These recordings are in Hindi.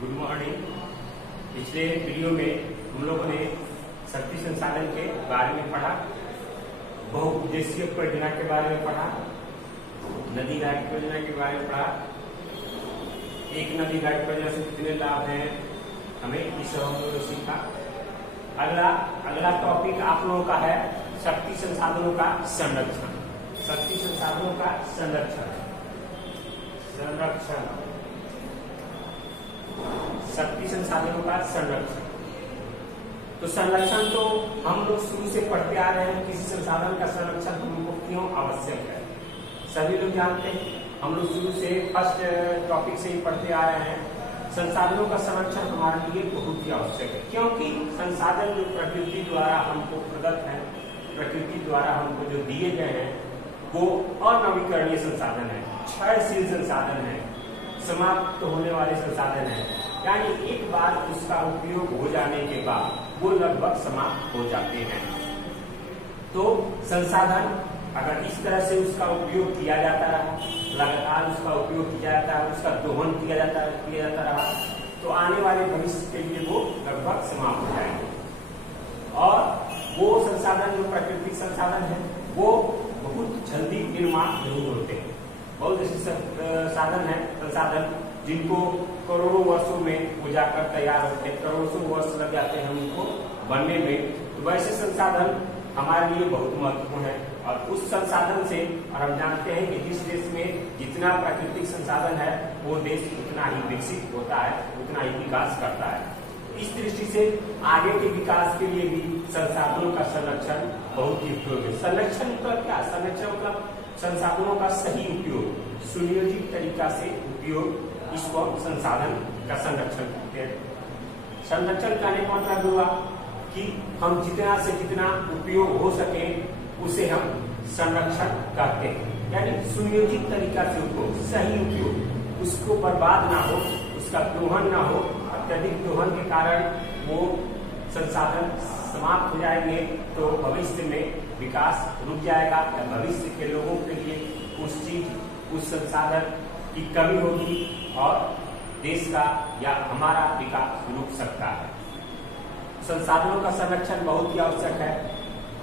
Good morning. पिछले वीडियो में हम लोगों ने शक्ति संसाधन के बारे में पढ़ा, बहुउद्देशीय परियोजना के बारे में पढ़ा, नदी घाट परियोजना के बारे में पढ़ा। एक नदी घाट परियोजना से कितने लाभ हैं हमें, इस हम लोगों ने सीखा। अगला टॉपिक आप लोगों का है शक्ति संसाधनों का संरक्षण। शक्ति संसाधनों का संरक्षण शक्ति संसाधनों का संरक्षण। तो संरक्षण तो हम लोग शुरू से पढ़ते आ रहे हैं, किसी संसाधन का संरक्षण हमको क्यों आवश्यक है सभी लोग जानते हैं। हम लोग शुरू से फर्स्ट टॉपिक से ही पढ़ते आ रहे हैं। संसाधनों का संरक्षण हमारे लिए बहुत ही आवश्यक है, क्योंकि संसाधन जो प्रकृति द्वारा हमको प्रदत्त है, प्रकृति द्वारा हमको जो दिए गए हैं, वो अनवीकरणीय संसाधन है, क्षयशील संसाधन है, समाप्त होने वाले संसाधन है। यानी एक बार उसका उपयोग हो जाने के बाद वो लगभग समाप्त हो जाते हैं। तो संसाधन अगर इस तरह से उसका उपयोग किया जाता रहा, लगातार उसका उपयोग किया जाता है, उसका दोहन किया जाता रहा, तो आने वाले भविष्य के लिए वो लगभग समाप्त हो जाएंगे। और वो संसाधन जो प्राकृतिक संसाधन है वो बहुत जल्दी निर्माण नहीं होते हैं। बहुत ऐसे संसाधन जिनको करोड़ों वर्षों में वो जाकर तैयार होते हैं, करोड़ों वर्ष लग जाते हैं उनको बनने में। तो वैसे संसाधन हमारे लिए बहुत महत्वपूर्ण है। और उस संसाधन से, और हम जानते हैं कि जिस देश में जितना प्राकृतिक संसाधन है वो देश उतना ही विकसित होता है, उतना ही विकास करता है। इस दृष्टि से आगे के विकास के लिए भी संसाधनों का संरक्षण बहुत ही उपयोग है। संरक्षण मतलब क्या? संरक्षण मतलब संसाधनों का सही उपयोग, सुनियोजित तरीका से उपयोग, इसको संसाधन का संरक्षण कहते हैं। संरक्षण करने का मतलब हुआ कि हम जितना से जितना उपयोग हो सके उसे हम संरक्षण करते हैं। यानी सुनियोजित तरीका से उपयोग, सही उपयोग, उसको बर्बाद ना हो, उसका दोहन ना हो। अत्यधिक दोहन के कारण वो संसाधन समाप्त हो जाएंगे तो भविष्य में विकास रुक जाएगा, या भविष्य के लोगों के लिए उस चीज, उस संसाधन की कमी होगी और देश का या हमारा विकास रुक सकता है। संसाधनों का संरक्षण बहुत ही आवश्यक है।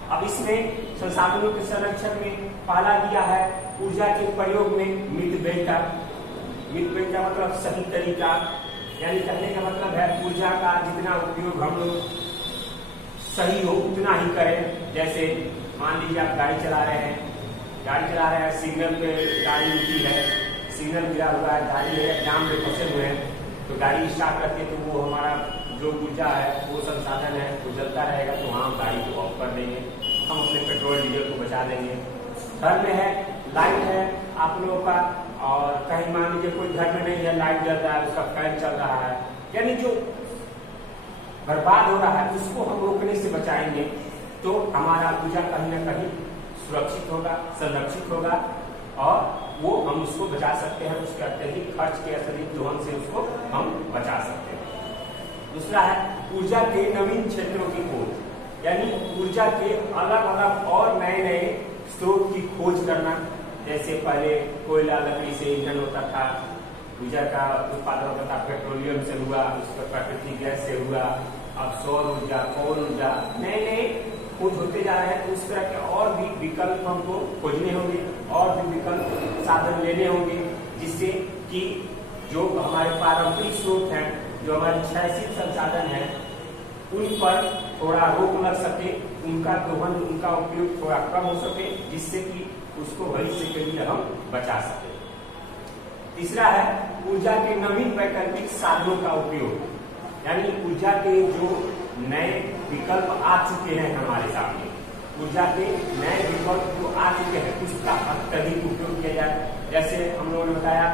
अब इसमें संसाधनों के संरक्षण में पहला दिया है ऊर्जा के प्रयोग में मितव्ययिता। मितव्ययिता मतलब सही तरीका, यानी कहने का मतलब है ऊर्जा का जितना उपयोग हम लोग सही हो उतना ही करें। जैसे मान लीजिए आप गाड़ी चला रहे हैं, सिग्नल पे गाड़ी रुकी है, सिग्नल गिरा हुआ है, गाड़ी है, जाम में फंसे हुए हैं, तो गाड़ी स्टार्ट करके तो वो हमारा जो ऊर्जा है, वो संसाधन है, वो जलता रहेगा, तो वहाँ हम गाड़ी को ऑफ कर देंगे, हम अपने पेट्रोल डीजल को बचा देंगे। घर में है, लाइट है आप लोगों का, और कहीं मान लीजिए कोई घर में नहीं है, लाइट जल रहा है, उसका फैन चल रहा है, यानी जो बर्बाद हो रहा है उसको हम रोकने से बचाएंगे तो हमारा ऊर्जा कहीं ना कहीं सुरक्षित होगा, संरक्षित होगा, और वो हम उसको बचा सकते हैं। उसके अत्यधिक खर्च के अत्यधिक दोहन से उसको हम बचा सकते हैं। दूसरा है ऊर्जा के नवीन क्षेत्रों की खोज, यानी ऊर्जा के अलग अलग और नए नए स्रोत की खोज करना। जैसे पहले कोयला लकड़ी से ईंधन होता था, ऊर्जा का उत्पादन होता था, पेट्रोलियम से हुआ, उसका प्राकृतिक गैस से हुआ, अब सौर ऊर्जा, पवन ऊर्जा, नए नए खोज होते जा रहे हैं। तो उस तरह के और भी विकल्प हमको खोजने होंगे, और भी विकल्प साधन लेने होंगे, जिससे कि जो हमारे पारंपरिक स्रोत हैं, जो हमारे क्षयशील संसाधन हैं, उन पर थोड़ा रोक लग सके, उनका दोहन, उनका उपयोग थोड़ा कम हो सके, जिससे कि उसको भविष्य के लिए हम बचा सके। तीसरा है ऊर्जा के नवीन वैकल्पिक साधनों का उपयोग, यानी ऊर्जा के जो नए विकल्प आ चुके हैं हमारे सामने, ऊर्जा के नए विकल्प जो आ चुके हैं उसका अत्यधिक उपयोग किया जाए। जैसे हम लोगों ने बताया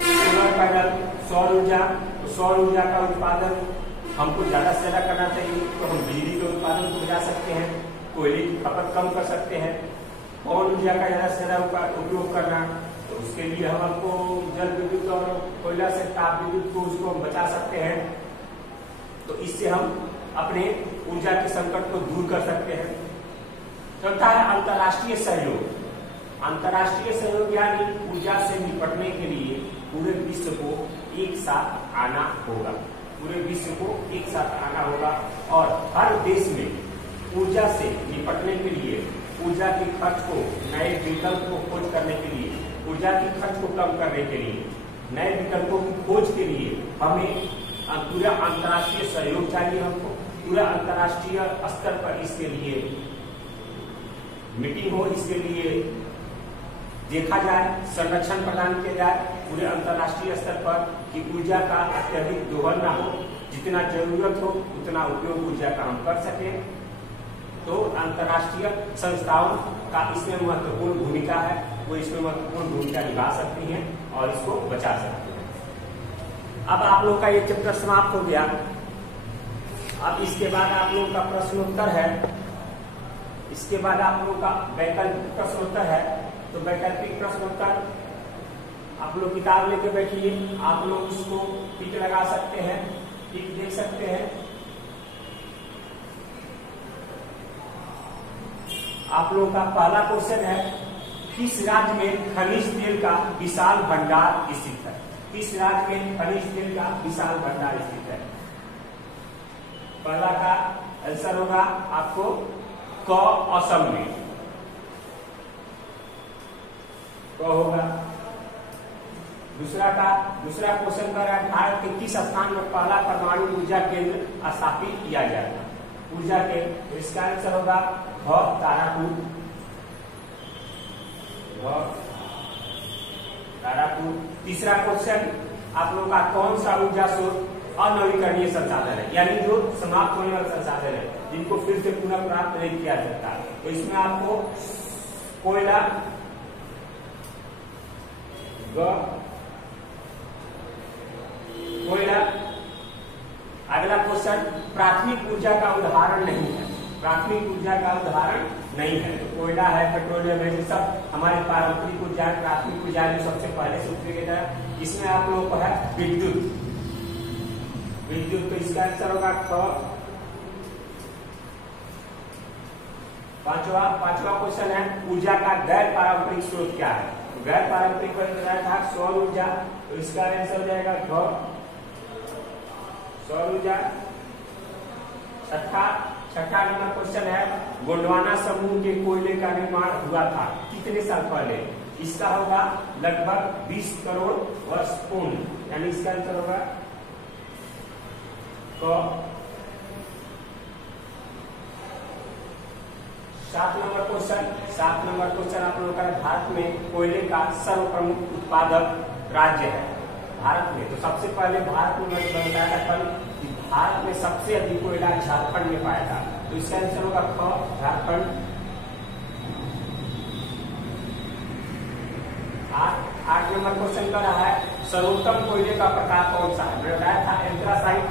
सोलर पैनल, सौर ऊर्जा, तो सौर ऊर्जा का उत्पादन हमको ज्यादा से ज्यादा करना चाहिए, तो हम बिजली के उत्पादन को बचा सकते हैं, कोयले की खपत कम कर सकते हैं। पवन ऊर्जा का ज्यादा से ज्यादा उपयोग करना, तो उसके लिए हम आपको जल विद्युत और कोयला से ताप विद्युत को उसको हम बचा सकते हैं। तो इससे हम अपने ऊर्जा के संकट को दूर कर सकते हैं। चौथा है अंतर्राष्ट्रीय सहयोग, अंतर्राष्ट्रीय सहयोग यानी ऊर्जा से निपटने के लिए पूरे विश्व को एक साथ आना होगा, पूरे विश्व को एक साथ आना होगा और हर देश में ऊर्जा से निपटने के लिए, ऊर्जा के खर्च को, नए विकल्प को खोज करने के लिए, ऊर्जा के खर्च को कम करने के लिए, नए विकल्पों की खोज के लिए हमें पूरा अंतर्राष्ट्रीय सहयोग चाहिए। हमको पूरा अंतर्राष्ट्रीय स्तर पर इसके लिए मीटिंग हो, इसके लिए देखा जाए, संरक्षण प्रदान किया जाए पूरे अंतर्राष्ट्रीय स्तर पर कि ऊर्जा का अत्यधिक दोहन ना हो, जितना जरूरत हो उतना उपयोग ऊर्जा का हम कर सके। तो अंतर्राष्ट्रीय संस्थाओं का इसमें महत्वपूर्ण भूमिका है, वो इसमें महत्वपूर्ण भूमिका निभा सकती हैं और इसको बचा सकती हैं। अब आप लोग का ये चैप्टर समाप्त हो गया। अब इसके बाद आप लोगों का प्रश्नोत्तर है, इसके बाद आप लोगों का वैकल्पिक प्रश्नोत्तर है। तो वैकल्पिक प्रश्नोत्तर आप लोग किताब लेके बैठिए, आप लोग उसको टिक लगा सकते हैं, टिक देख सकते हैं। आप लोगों का पहला क्वेश्चन है, किस राज्य में खनिज तेल का विशाल भंडार स्थित है? किस राज्य में खनिज तेल का विशाल भंडार स्थित है? पहला का आंसर होगा आपको क असम में, क होगा। दूसरा क्वेश्चन कर रहा है, भारत के किस स्थान में पहला परमाणु ऊर्जा केंद्र स्थापित किया जाएगा? ऊर्जा केंद्र, तो इसका आंसर होगा भ तारापुर, तारापुर। तीसरा क्वेश्चन आप लोगों का, कौन सा ऊर्जा स्रोत अनवीकरणीय संसाधन है, यानी जो समाप्त होने वाला संसाधन है, जिनको फिर से पुनः प्राप्त नहीं किया जाता? तो इसमें आपको कोयला, कोयला। अगला क्वेश्चन, प्राथमिक ऊर्जा का उदाहरण नहीं है, प्राथमिक ऊर्जा का उदाहरण नहीं है। तो कोयला है, पेट्रोलियम है, ये सब हमारी पारंपरिक ऊर्जा, प्राथमिक ऊर्जा जो सबसे पहले से उपयोग किया है। इसमें आप लोगों को है विद्युत, विद्युत। तो इसका आंसर होगा ख। पांचवा क्वेश्चन है, ऊर्जा का गैर पारंपरिक स्रोत क्या है? तो गैर पारंपरिक बताया था सौर ऊर्जा, तो इसका आंसर हो जाएगा घ, सौर ऊर्जा। छठा नंबर क्वेश्चन है, गोंडवाना समूह के कोयले का निर्माण हुआ था कितने साल पहले? इसका होगा लगभग 20 करोड़ वर्ष पूर्व, यानी इसका आंसर होगा क। 7 नंबर क्वेश्चन आप लोगों का, भारत में कोयले का सर्वप्रमुख उत्पादक राज्य है भारत में। तो सबसे पहले भारत में बताया था कल कि भारत में सबसे अधिक कोयला झारखंड में पाया था, तो इसका आंसर होगा ख, झारखंड। 8 नंबर क्वेश्चन कर रहा है, सर्वोत्तम कोयले का प्रकार कौन सा है? मैंने बताया था एंथ्रासाइट।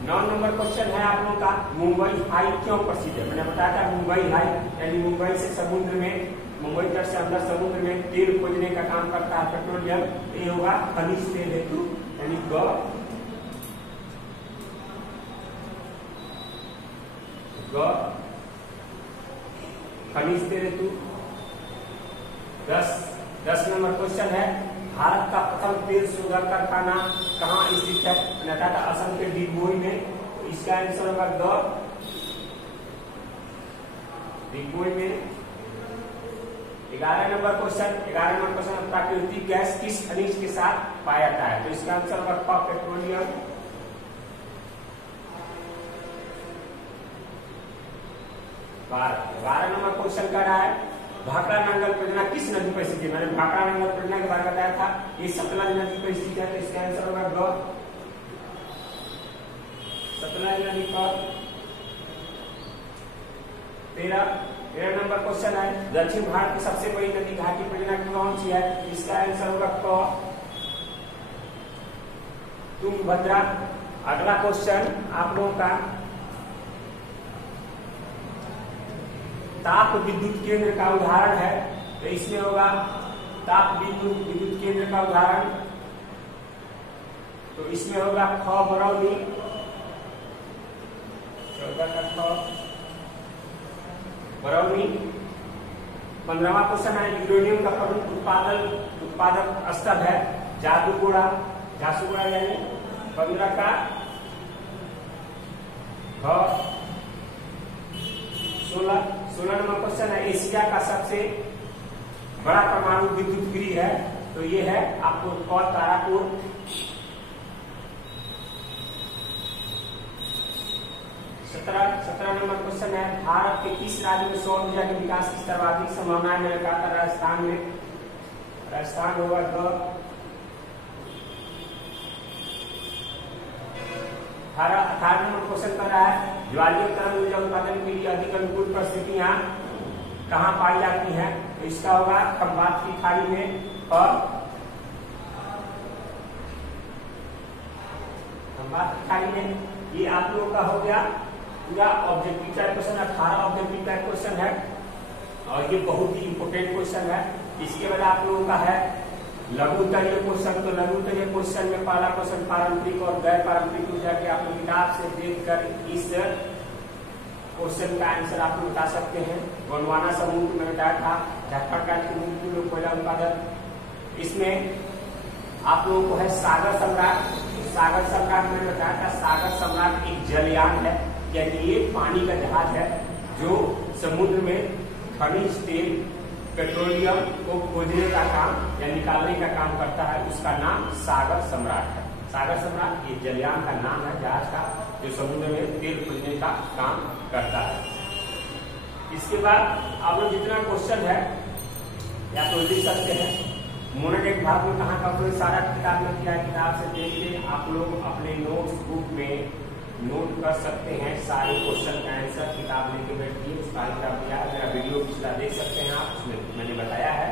9 नंबर क्वेश्चन है आप लोगों का, मुंबई हाई क्यों प्रसिद्ध है? मैंने बताया था मुंबई हाई, यानी मुंबई से समुद्र में, मुंबई तट से अंदर समुद्र में तेल खोजने का काम करता है पेट्रोलियम। ये होगा खनिज तेल हेतु, यानी ग। खनिज तेल हेतु। 10 नंबर क्वेश्चन है, भारत का प्रथम तेल शोधक कारखाना कहाँ स्थित है? बताया था असम के डिगबोई में, तो इसका आंसर होगा ग, डिगबोई में। 11 नंबर क्वेश्चन, प्राकृतिक गैस किस खनिज के साथ पाया जाता है? तो इसका आंसर होगा ख, पेट्रोलियम। 12 नंबर क्वेश्चन कर रहा है, भाखड़ा नंगल परियोजना किस नदी पर स्थित है? मैंने भाखड़ा नंगल परियोजना के बारे में बताया था, ये सतलज नदी पर स्थित है, तो इसका आंसर होगा ग, सतलज नदी पर। 13 नंबर क्वेश्चन है, दक्षिण भारत की सबसे बड़ी नदी घाटी परियोजना कौन सी है? इसका आंसर होगा क, तुंगभद्रा। अगला क्वेश्चन आप लोगों का, ताप विद्युत केंद्र का उदाहरण है, तो इसमें होगा ताप विद्युत केंद्र का उदाहरण, तो इसमें होगा ख, बरौनी। 14 का ख। बरौनी। 15वां क्वेश्चन है यूरेनियम का प्रमुख उत्पादक स्थल है झारसुगुड़ा यानी 15 का 16 नंबर क्वेश्चन है एशिया का सबसे बड़ा परमाणु विद्युत गृह है, तो ये है आपको तारापुर। 17 नंबर क्वेश्चन है भारत के किस राज्य में सौर ऊर्जा के विकास की सर्वाधिक संभावनाएं मैंने कहा था राजस्थान में, राजस्थान होगा। 18 नंबर क्वेश्चन कर रहा है ज्वालीय तरल ऊर्जा उत्पादन के लिए अधिक अनुकूल परिस्थितियां कहाँ पाई जाती हैं, तो इसका होगा खंबात की खाड़ी में। और खंबात की खाड़ी में ये आप लोगों का हो गया पूरा objective type question. 18 objective type question है और ये बहुत ही इंपोर्टेंट क्वेश्चन है। इसके बाद आप लोगों का है लघु उत्तरीय क्वेश्चन। तो लघु उत्तरीय क्वेश्चन में पहला क्वेश्चन पारंपरिक और गैर पारंपरिक ऊर्जा के आप लोग किताब से देखकर इस क्वेश्चन का आंसर आप लोग बता सकते हैं। गोंडवाना समूह में बताया था झारखंड राज्य के मुख्य कोयला उत्पादक। इसमें आप लोगों को है सागर सम्राट। सागर सम्राट में बताया था सागर सम्राट एक जलयान है, यानी ये पानी का जहाज है जो समुद्र में खनिज तेल पेट्रोलियम को खोजने का काम या निकालने का काम करता है। उसका नाम सागर सम्राट है। सागर सम्राट ये जलयान का नाम है जहाज का जो समुद्र में तेल खोजने का काम करता है। इसके बाद आप लोग जितना क्वेश्चन है या तो लिख सकते हैं। मोनोटेक भाग में कहाँ का कोई सारा किताब में किया है, किताब से देख के आप लोग अपने नोट्स बुक में नोट कर सकते हैं सारे क्वेश्चन का आंसर। किताब लेके बैठिए, उसका किताब दिया है, मेरा वीडियो पिछला देख सकते हैं आप, उसमें मैंने बताया है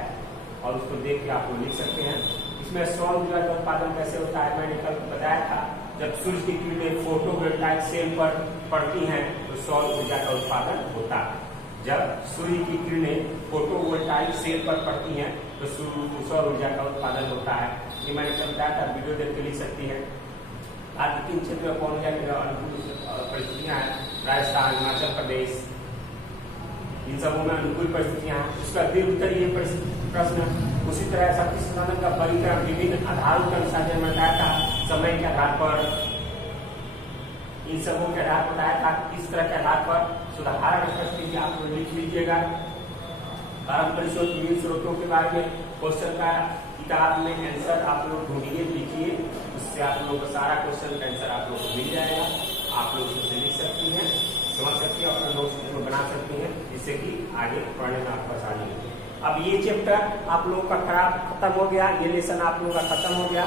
और उसको देख के आप लोग लिख सकते हैं। इसमें सौर ऊर्जा का उत्पादन कैसे होता है मैंने कल बताया था। जब सूर्य की किरणें फोटोवोल्टाइक सेल पर पड़ती हैं तो सौर ऊर्जा का उत्पादन होता है। जब सूर्य की किरणें फोटोवोल्टाइक सेल पर पड़ती हैं तो सौर ऊर्जा का उत्पादन होता है। ये मैंने कल बताया था, वीडियो देख के लिख सकती है। आज 3 क्षेत्र में कौन क्या अनुकूल परिस्थितियां हैं, राजस्थान, हिमाचल प्रदेश, इन सबों में अनुकूल परिस्थितियां हैं। उसका दीर्घ उत्तरीय प्रश्न। उसी तरह शक्ति संसाधन का परिक्रम विभिन्न आधारों के अनुसार जब बताया था, समय के आधार पर, इन सबों के आधार पर बताया था। किस तरह के आधार पर सुधारण परिस्थिति आप लोग लिख लीजिएगा। पारंपरिक स्रोत विभिन्न स्रोतों के बारे में क्वेश्चन का किताब में आंसर आप लोग ढूंढिए, लिखिए, उससे आप लोगों को सारा क्वेश्चन का आंसर आप लोग को मिल जाएगा। आप लोग उससे लिख सकती हैं, समझ सकती हैं, अपने नोट्स को बना सकती हैं, जिससे कि आगे पढ़ने में आपको आसानी हो। अब ये चैप्टर आप लोगों का खत्म हो गया, ये लेसन आप लोगों का खत्म हो गया।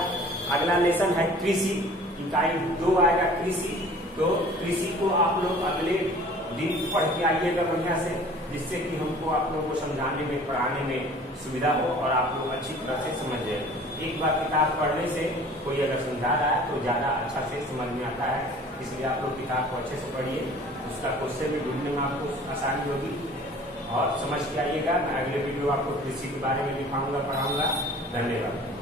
अगला लेसन है कृषि, इकाई 2 आएगा कृषि। तो कृषि को आप लोग अगले दिन पढ़ के आइएगा बढ़िया से, जिससे कि हमको आप लोगों को समझाने में, पढ़ाने में सुविधा हो और आप लोग अच्छी तरह से समझ जाए। एक बार किताब पढ़ने से कोई अगर समझा रहा है तो ज्यादा अच्छा से समझ में आता है, इसलिए आप लोग किताब को अच्छे से पढ़िए, उसका क्वेश्चन भी ढूंढने में आपको आसानी होगी और समझ के आइएगा। मैं अगले वीडियो आपको कृषि के बारे में दिखाऊंगा, पढ़ाऊंगा। धन्यवाद।